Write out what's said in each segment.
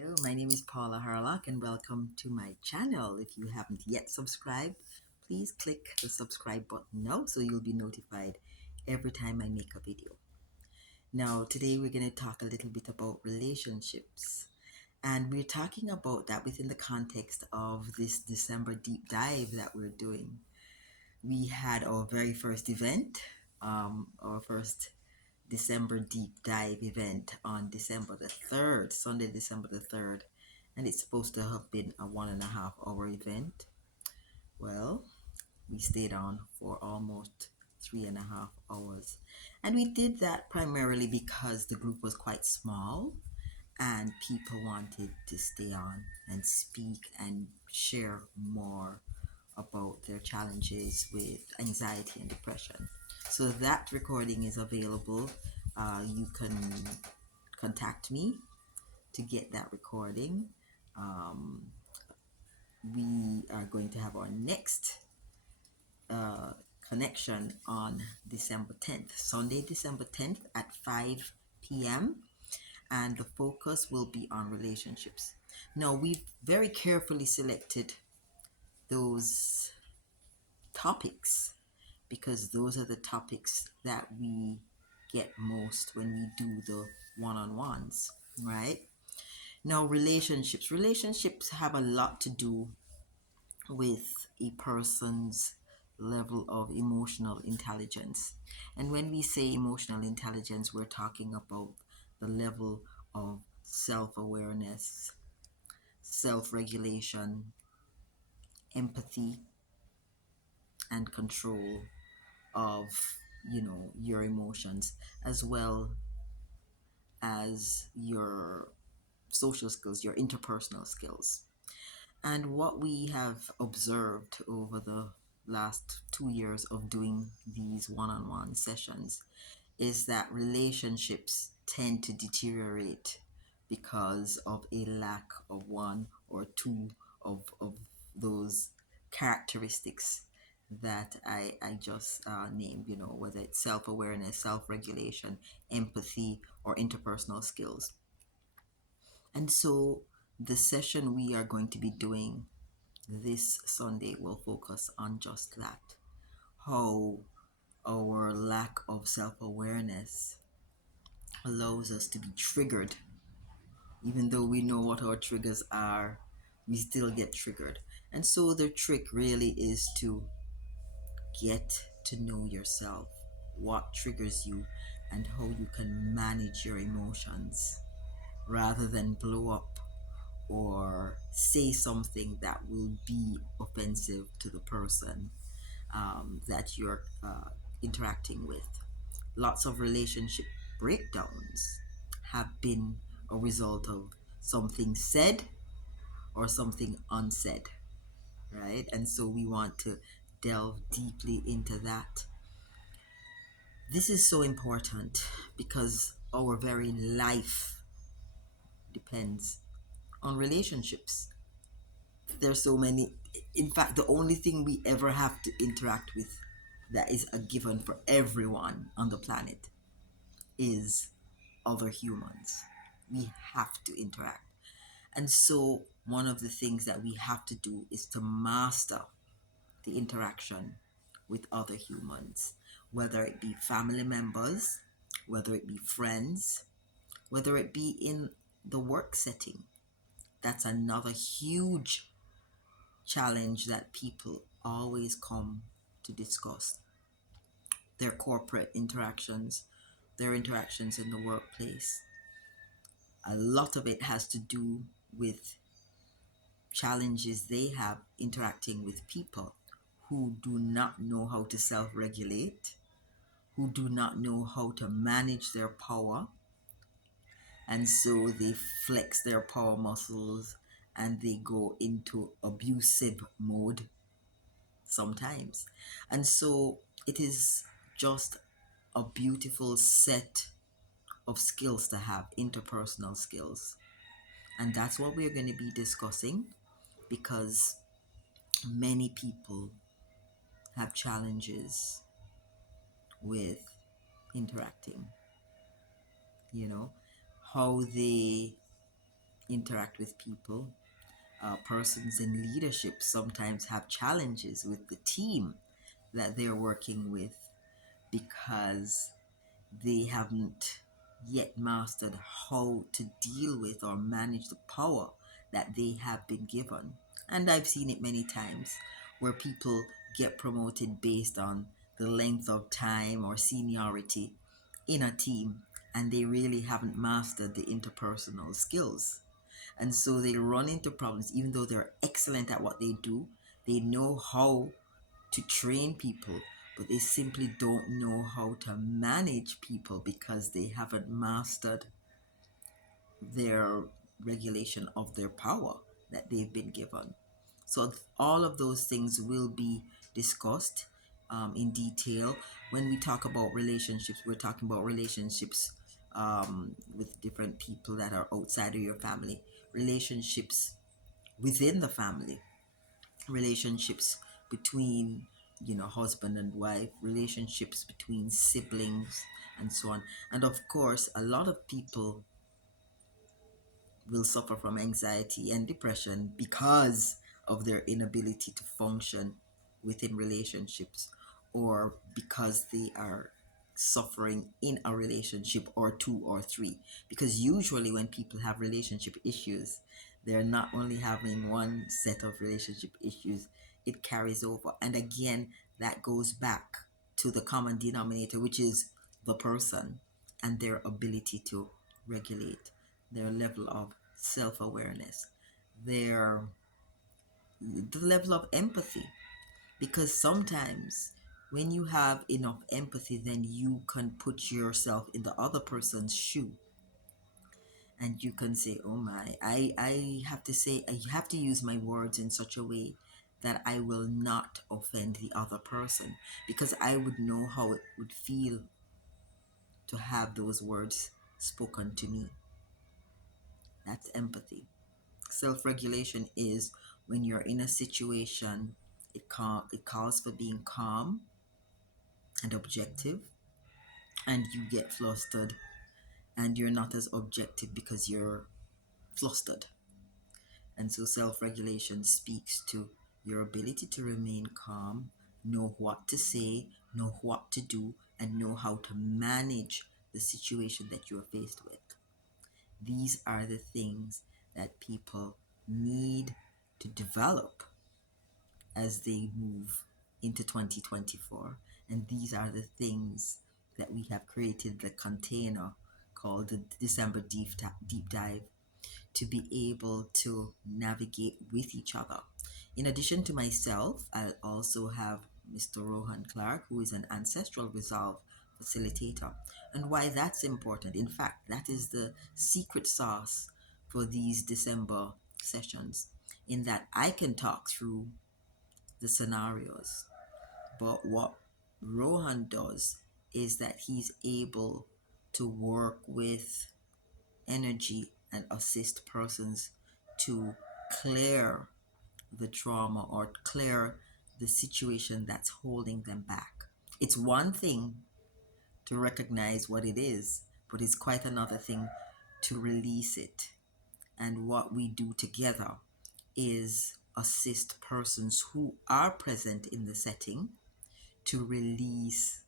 Hello, my name is Paula Harlock and welcome to my channel. If you haven't yet subscribed, please click the subscribe button now so you'll be notified every time I make a video. Now, today we're going to talk a little bit about relationships. And we're talking about that within the context of this December deep dive that we're doing. We had our very first event, our first December deep dive event on December the 3rd, Sunday, December the 3rd. And it's supposed to have been a 1.5 hour event. Well, we stayed on for almost 3.5 hours. And we did that primarily because the group was quite small and people wanted to stay on and speak and share more about their challenges with anxiety and depression. So that recording is available. You can contact me to get that recording. Um, we are going to have our next uh, connection on December 10th, Sunday, December 10th at 5 p.m. And the focus will be on relationships. Now, we've very carefully selected those topics because those are the topics that we get most when we do the one-on-ones, right? Now, relationships have a lot to do with a person's level of emotional intelligence. And when we say emotional intelligence, we're talking about the level of self-awareness, self-regulation, empathy, and control of your emotions, as well as your social skills, your interpersonal skills. And what we have observed over the last 2 years of doing these one-on-one sessions is that relationships tend to deteriorate because of a lack of one or two of those characteristics that I just named, whether it's self-awareness, self-regulation, empathy, or interpersonal skills. And so the session we are going to be doing this Sunday will focus on just that. How our lack of self-awareness allows us to be triggered. Even though we know what our triggers are, we still get triggered. And so the trick really is to get to know yourself, what triggers you, and how you can manage your emotions rather than blow up or say something that will be offensive to the person that you're interacting with. Lots of relationship breakdowns have been a result of something said or something unsaid, right? And so we want to delve deeply into that. This is so important because our very life depends on relationships. There's so many. In fact, the only thing we ever have to interact with that is a given for everyone on the planet is other humans. We have to interact. And so one of the things that we have to do is to master the interaction with other humans, whether it be family members, whether it be friends, whether it be in the work setting. That's another huge challenge that people always come to discuss: their corporate interactions, their interactions in the workplace. A lot of it has to do with challenges they have interacting with people who do not know how to self-regulate, who do not know how to manage their power, and so they flex their power muscles and they go into abusive mode sometimes. And so it is just a beautiful set of skills to have, interpersonal skills. And that's what we're going to be discussing because many people have challenges with interacting, you know, how they interact with people. Persons in leadership sometimes have challenges with the team that they're working with because they haven't yet mastered how to deal with or manage the power that they have been given. And I've seen it many times where people get promoted based on the length of time or seniority in a team, and they really haven't mastered the interpersonal skills. And so they run into problems, even though they're excellent at what they do. They know how to train people, but they simply don't know how to manage people because they haven't mastered their regulation of their power that they've been given. So, all of those things will be discussed in detail. When we talk about relationships, we're talking about relationships with different people that are outside of your family, relationships within the family, relationships between husband and wife, relationships between siblings, and so on. And of course, a lot of people will suffer from anxiety and depression because of their inability to function within relationships, or because they are suffering in a relationship or two or three. Because usually, when people have relationship issues, they're not only having one set of relationship issues, it carries over. And again, that goes back to the common denominator, which is the person and their ability to regulate, their level of self-awareness, their the level of empathy. Because sometimes when you have enough empathy, then you can put yourself in the other person's shoe, and you can say, oh my, I have to say, I have to use my words in such a way that I will not offend the other person, because I would know how it would feel to have those words spoken to me. That's empathy. Self-regulation is when you're in a situation, it calls for being calm and objective, and you get flustered, and you're not as objective because you're flustered. And so self-regulation speaks to your ability to remain calm, know what to say, know what to do, and know how to manage the situation that you're faced with. These are the things that people need to develop as they move into 2024. And these are the things that we have created the container called the December Deep Dive to be able to navigate with each other. In addition to myself, I'll also have Mr. Rohan Clarke, who is an Ancestral Resolve facilitator. And why that's important, in fact, that is the secret sauce for these December sessions, in that I can talk through the scenarios. But what Rohan does is that he's able to work with energy and assist persons to clear the trauma or clear the situation that's holding them back. It's one thing to recognize what it is, but it's quite another thing to release it. And what we do together is assist persons who are present in the setting to release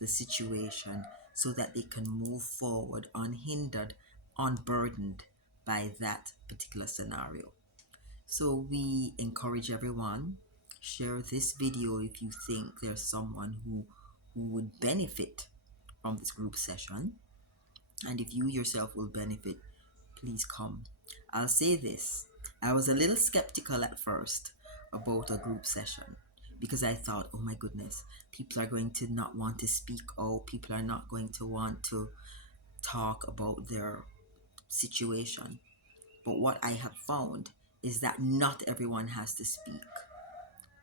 the situation so that they can move forward unhindered, unburdened by that particular scenario. So we encourage everyone, share this video if you think there's someone who would benefit from this group session. And if you yourself will benefit, please come. I'll say this. I was a little skeptical at first about a group session because I thought, oh my goodness, people are going to not want to speak out. People are not going to want to talk about their situation. But what I have found is that not everyone has to speak.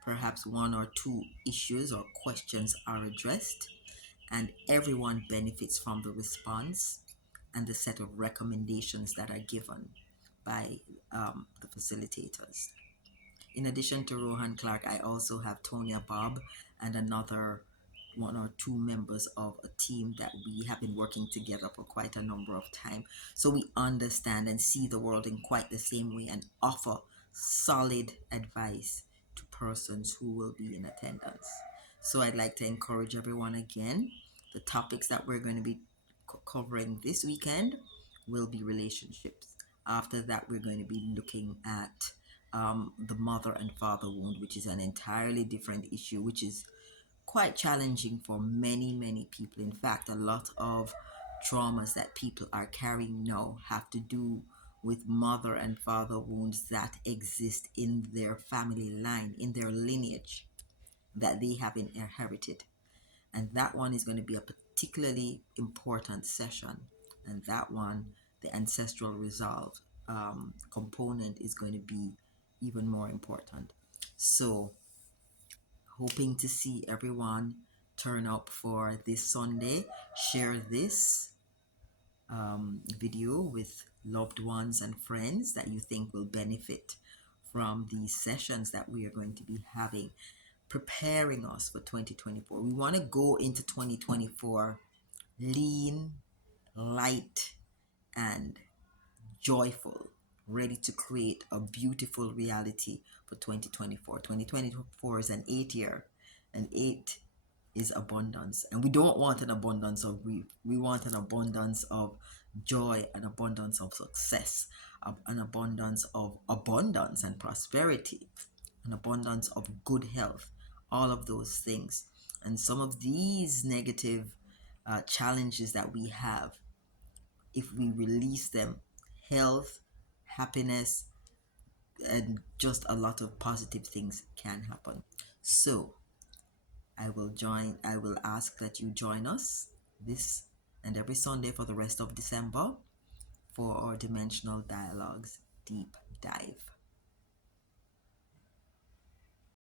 Perhaps one or two issues or questions are addressed, and everyone benefits from the response and the set of recommendations that are given by the facilitators. In addition to Rohan Clarke, I also have Tonya Bob and another one or two members of a team that we have been working together for quite a number of time, so we understand and see the world in quite the same way and offer solid advice to persons who will be in attendance. So I'd like to encourage everyone again. The topics that we're going to be covering this weekend will be relationships. After that, we're going to be looking at the mother and father wound, which is an entirely different issue, which is quite challenging for many people. In fact, a lot of traumas that people are carrying now have to do with mother and father wounds that exist in their family line, in their lineage, that they have inherited. And that one is going to be a particularly important session. And that one, the ancestral resolve component, is going to be even more important. So hoping to see everyone turn up for this Sunday. Share this video with loved ones and friends that you think will benefit from these sessions that we are going to be having, preparing us for 2024. We want to go into 2024 lean, light, and joyful, ready to create a beautiful reality for 2024. 2024 is an 8 year, and 8 is abundance. And we don't want an abundance of grief. We want an abundance of joy, an abundance of success, an abundance of abundance and prosperity, an abundance of good health, all of those things. And some of these negative challenges that we have, if we release them, health, happiness, and just a lot of positive things can happen. So I will ask that you join us this and every Sunday for the rest of December for our Dimensional Dialogues Deep Dive.